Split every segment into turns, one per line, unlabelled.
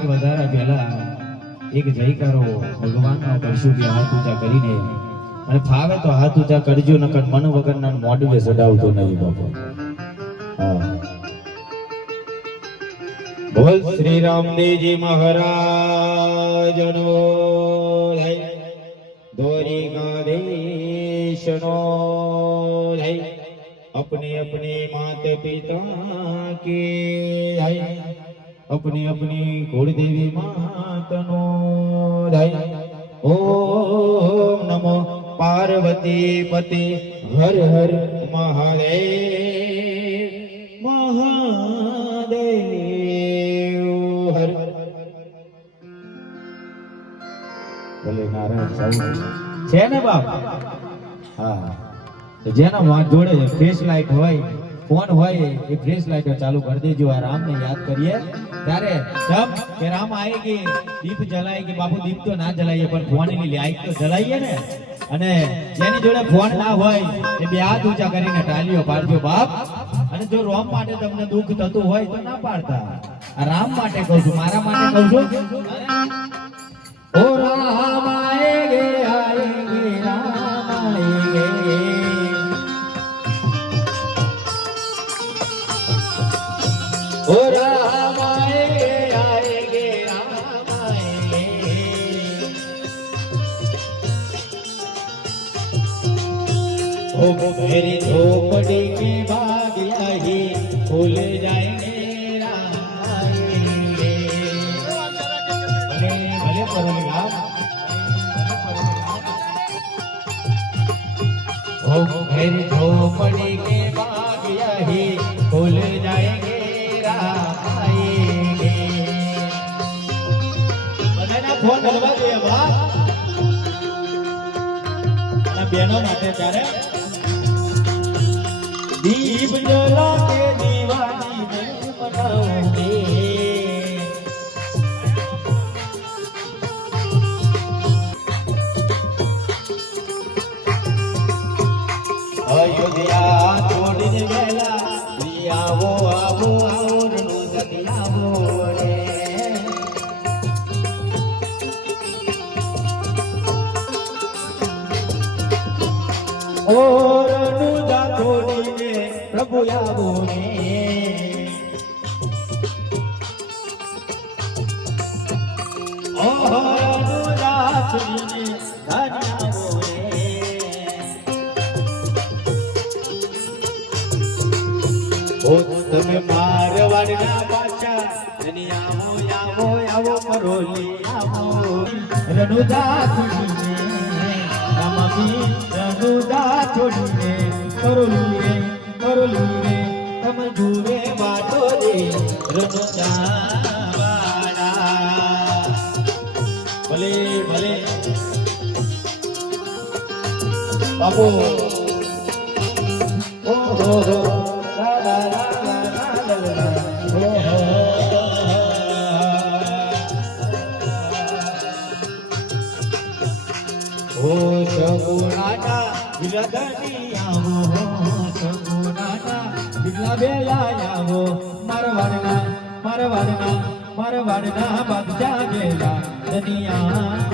આગળ વધારા પહેલા એક જયકારો ભગવાનનો કરશું કે હાથ ઊંચા કરીને અને ફાવે તો હાથ ઊંચા કરજો, નકર મન વગરના મોડવે સડાવતો નહીં બાપો. બોલ શ્રી રામદેવજી મહારાજનો દોરી ગાદેશનો અપને અપને માત પિતા કે के है अपने अपने कुलदेवी मातनो है ओम नमो पार्वती पति हर हर महादेव महादेव हर ભલે નારાયણ સાહેબ છે ને બાપ હા તો જેના માં જોડે ફ્લેશ લાઇટ હોય ફોન હોય એ ફ્રેશ લાઈટો ચાલુ કરી દેજો. આ રામને યાદ કરીએ. ત્યારે જબ કે રામ આવે કે દીપ જલાય કે બાપુ દીપ તો ના જલાઈએ પણ ફોનની લાઈટ તો જલાઈએ ને. અને જેની જોડે ફોન ના હોય એ બે હાથ ઊંચા કરીને ટાળીઓ પાડજો બાપ. અને જો રોમ માટે તમને દુઃખ થતું હોય તો ના પાડતા. રામ માટે કહું છું મારા માટે કહું છું. ઓ રામ. ओ मेरी झोपड़ी के बागिया ही खुल जाएंगे राम आएंगे भले भले परोगा ओ मेरी झोपड़ी के बागिया ही खुल जाएंगे राम आएंगे બધાના ફોન હલવા જોઈએ બા અને બહેનો માટે ત્યારે પ્રભુ આવો ને. ઓ રણું જા છોડીને ધન આવો રે ઓ તમે મારવાડના પાછા રણુદા છોડીને મરોલી ભલે ભલે. બાપુ. ઓ હો હો. મારવાડના મારવાડના બાદશાહ ગેલા દનિયા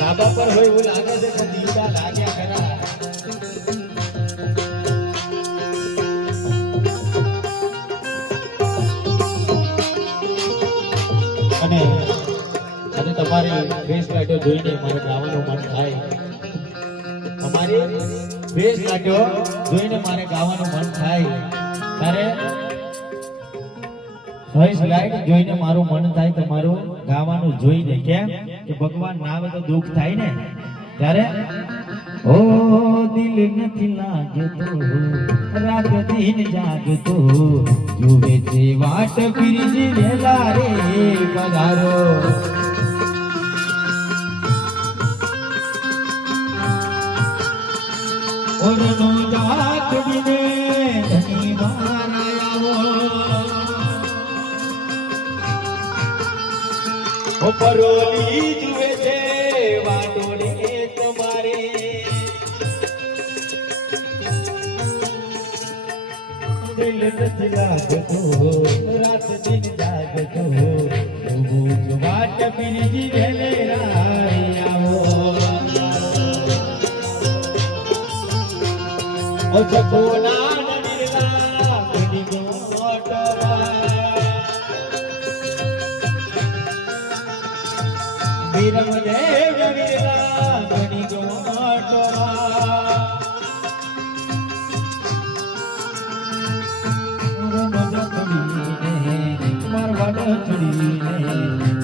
બાબા પર હોય એવું લાગે છે તમારી લાઈટો જોઈને મારે ગાવાનું મન થાય. અમારી લાગ્યો જોઈને મારે ગાવાનું મન થાય. ત્યારે જોઈને મારું મન થાય, તમારું ગાવાનું જોઈને કેમ કે ભગવાન ના આવે દુઃખ થાય ને? ત્યારે ઓ દિલ નથી લાગતો, રાત દિન જાગતો, જુએ છે વાટ, ફિરજી વેલા રે પધારો. ઓરનો જાગડીને ધની મારા આવો. ઓ જુએ છે વાટોડી તમારી. દિલ નથી લાગતો, રાત દિન જાગતો છું વાટ બીજી વેલે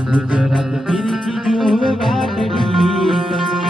ગુજરાત ફીરકી જો ગાટડી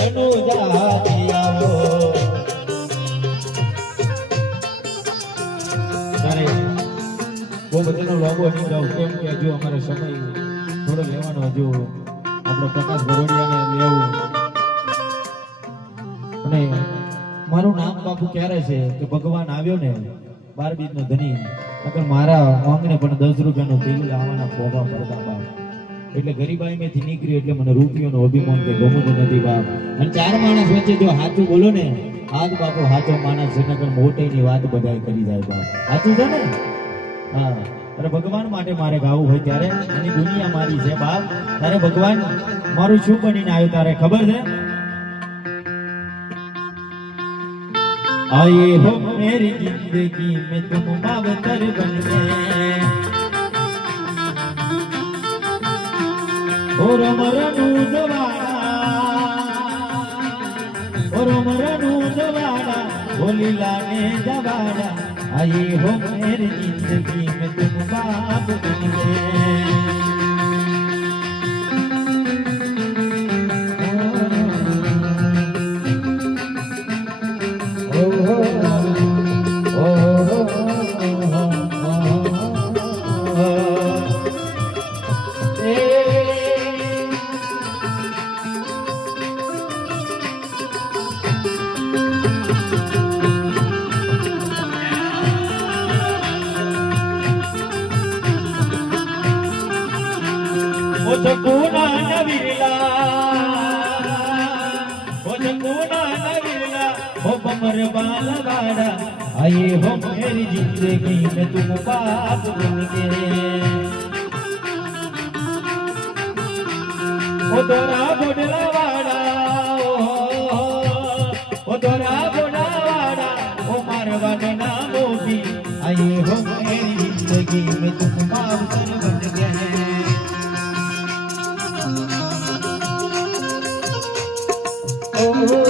ધનુ જાતી આવો લેવું. અને મારું નામ બાપુ ક્યારે છે કે ભગવાન આવ્યો ને બાર બીજનો ધની. નકર મારા આંગણે પણ દસ રૂપિયાનું બિલ લાવવાના ફોગા પડતા બાપ. એટલે ગરીબાઈ મેથી નીકળી એટલે મને રૂપિયોનો અભિમાન કે ગમતું નથી બાપ અને ચાર માણસ વચ્ચે જો સાચું બોલો ને આજ બાપુ સાચો માણસ છે નકર મોટેની વાત બધાય કરી જાય બાપ સાચું છે ને હા અરે ભગવાન માટે મારે ગાવું હોય ત્યારે આની દુનિયા મારી છે બાપ તારે ભગવાન મારું શું બનીને આવ્યું તારે ખબર છે आए हो मेरी जिंदगी में तुम मावतर बन गए રમ રનું જવાડા. રમ રનું જવાડા ભોલી લાગે જવાડા. આયે હો મેરી જિંદગી મેં તુમ બાપ બન पर बालवाड़ा आए हो मेरी जिंदगी में तुम बाप बन गए ओ दोरा बोडला वाड़ा ओ दोरा बोडला वाड़ा ओ मारवाड़ा ना मोबी आए हो मेरी जिंदगी में तुम बाप बन गए Oh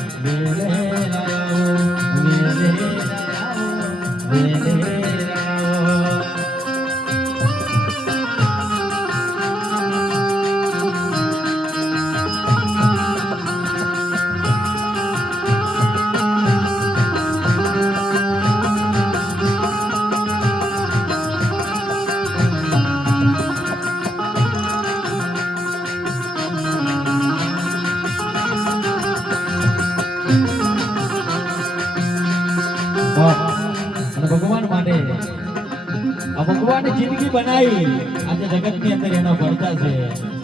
બનાવી. આજે જગતની અંદર એનો પડતા છે.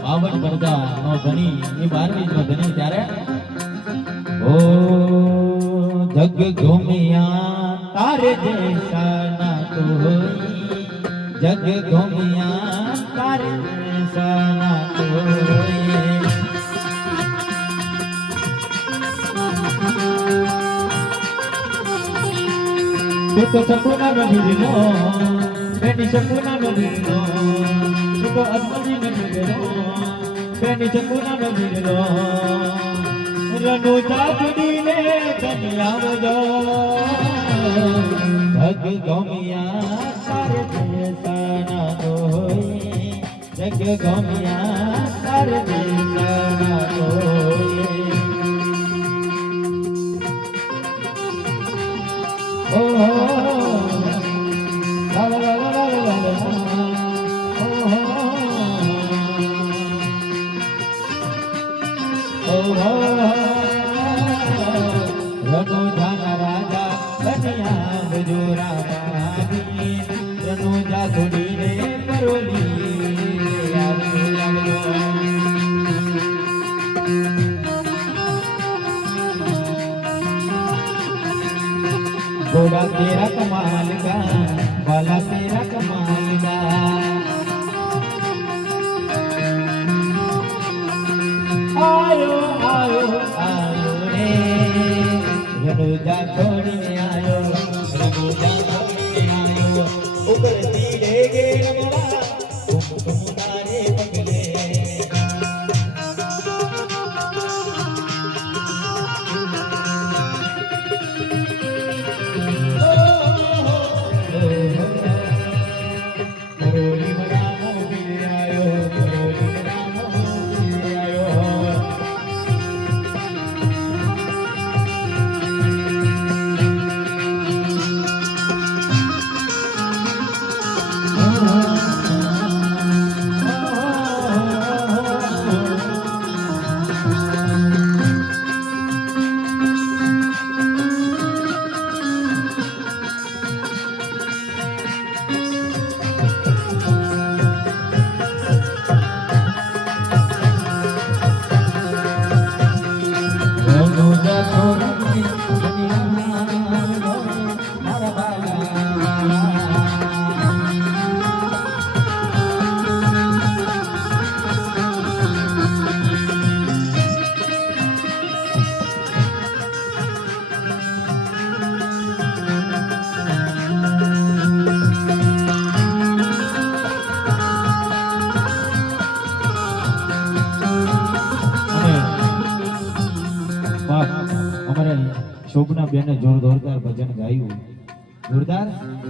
બાવન પડતા નો ધણી એ બારમી નો ધણી ત્યારે? ઓ જગ ઘોમિયા તારે જૈસા ના કોઈ જગ ઘુમિયા તારે જૈસા ના કોઈ તો સપના ભીલો બેની સપના નો ભીલો તો અસલી નો ભીલો બેની સપના નો ભીલો રનો ચાચડી હોય. घोड़ा तेरा कमाल का बाला तेरा कमाल का आयो आयो आयो रे रनुजा छोड़ने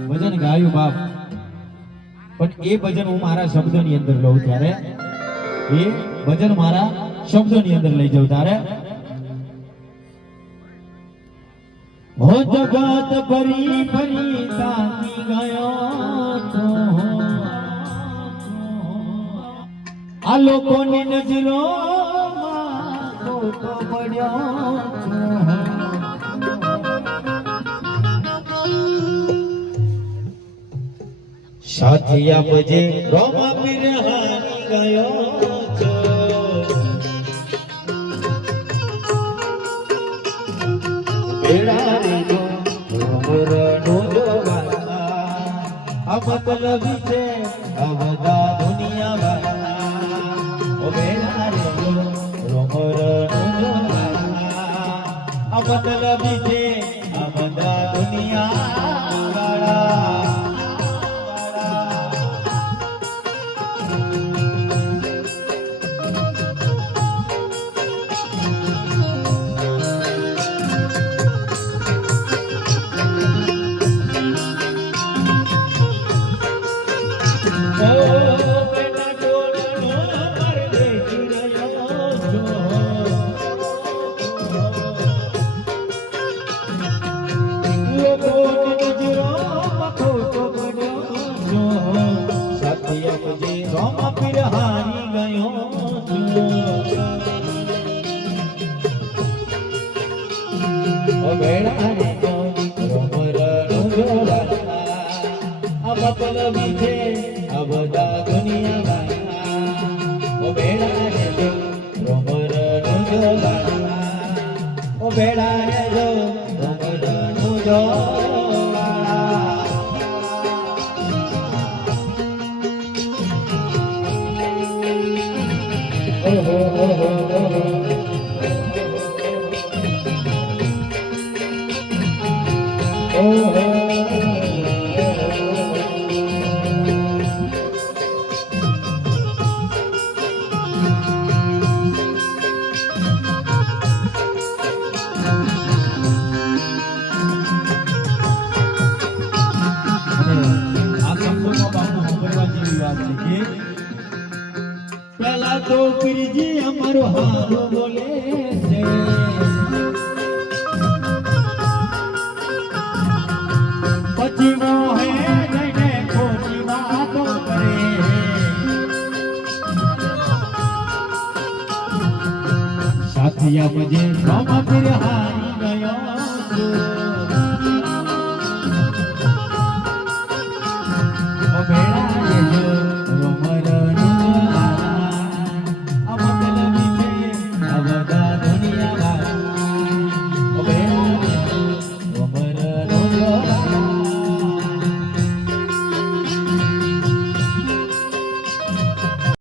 ભજન ગાયું બાપ. પણ એ ભજન હું મારા શબ્દોની અંદર લઉં ત્યારે. એ ભજન મારા શબ્દોની અંદર લઈ જાઉં ત્યારે. હો જગત ફરી ફરી સાથી ગયો આ લોકોની નજરો પડ્યો સાથિયા બજે રોમા બિરહાની ગયો મતલબી છે અવધા દુનિયા વાળા મતલબી છે અવધા દુનિયા વાળા પગવી છે આ બધા દુનિયામાં. ઓ ભેળા ને જો ભ્રમર નો જવાના ઓ ભેળા ને જો ભ્રમર નો જવાના સાથિયા બજે સોમતીર હારી ગયો છું